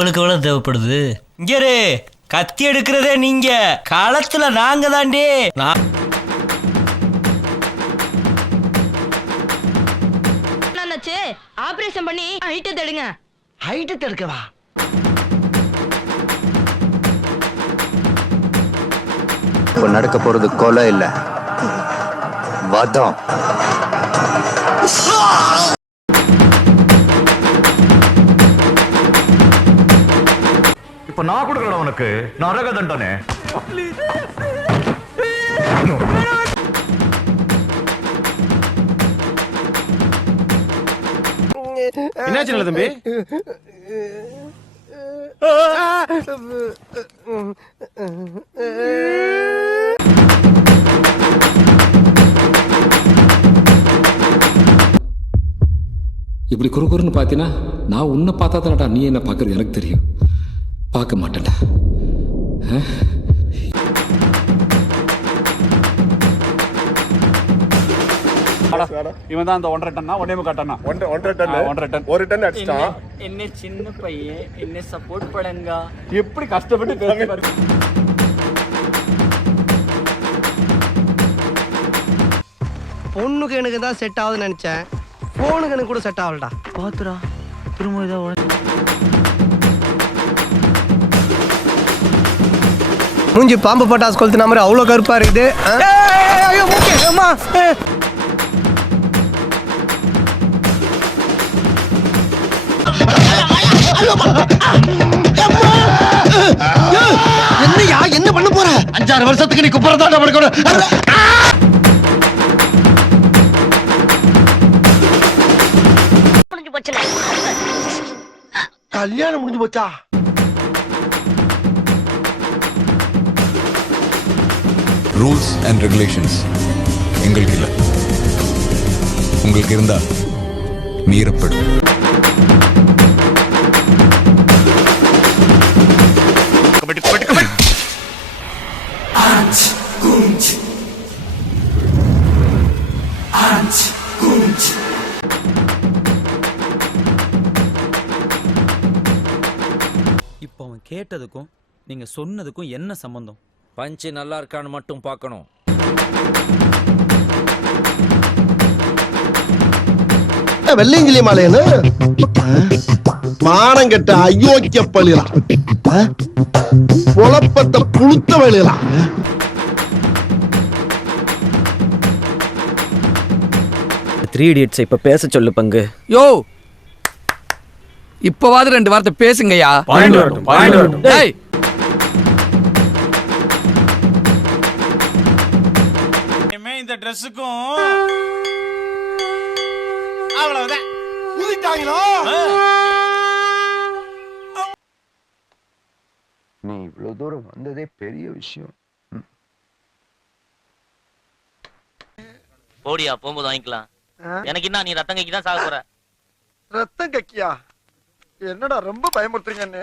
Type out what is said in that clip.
உங்களுக்கு எவ்வளவு தேவைப்படுது? இங்கே கத்தி எடுக்கிறதே நீங்க, களத்துல நாங்க தாண்டி. ஆபரேஷன் பண்ணி ஹைட் எடுங்க. ஹைட் எடுக்கவா? நடக்க போறது கொலை இல்ல, வதம். இப்ப நான் கொடுக்கறேன் உனக்கு நரக தண்டனை. என்னாச்சு நல்ல தம்பி? இப்படி குறுகுறுன்னு பார்த்தீங்கன்னா நான் உன்னை பார்த்தா தானடா நீ என்ன பார்க்கறது எனக்கு தெரியும். பார்க்க மாட்டேன்டா. இவன் தான் அந்த 1.5 டன்னா 1.5 கட்டனா 1.5 டன் 1 டன் அடிச்சான். என்ன சின்ன பையன் என்ன சப்போர்ட் பண்ணுங்க. எப்படி கஷ்டப்பட்டு பேசுறாரு. பொண்ணுக்கு எனக்கு தான் செட் ஆகுதுன்னு நினைச்சேன், போனுக்கு எனக்கு கூட செட் ஆகலடா. பாத்துடா திரும்ப ஏதோ மூஞ்சி பாம்பு பட்டாசு கொளுத்துன மாதிரி அவ்வளோ கருப்பா இருக்குது. என்னையா என்ன பண்ண போற? 5-6 வருஷத்துக்கு நீ குப்புறதான் கல்யாணம் முடிஞ்சு போச்சா? ரூல்ஸ் அண்ட் ரெகுலேஷன்ஸ் எங்களுக்கு இல்லை, உங்களுக்கு இருந்தா மீறப்படும். இப்போ அவன் கேட்டதுக்கும் நீங்க சொன்னதுக்கும் என்ன சம்பந்தம்? பஞ்சு நல்லா இருக்கான்னு மட்டும் பார்க்கணும். வெள்ளையங்கிலி மாலையனு மானம் கெட்ட அயோக்கிய பள்ளிலாம், குழப்பத்தை புழுத்த வழியலாம். த்ரீ இடியட்ஸ் இப்ப பேச சொல்லு பங்கு. யோ இப்பவாது 2 வார்த்தை பேசுங்கய்யா. டேய் இந்த ட்ரெஸ்ஸுக்கும் அவ்வளவுதான். நீ இவ்வளவு தூரம் வந்ததே பெரிய விஷயம். போடியா, போகும்போது வாங்கிக்கலாம். எனக்கு என்ன, நீ ரத்தம் கைக்கு தான் சாக போற. ரத்தம் கக்கியா? என்னடா ரொம்ப பயமுறுத்துறீங்க.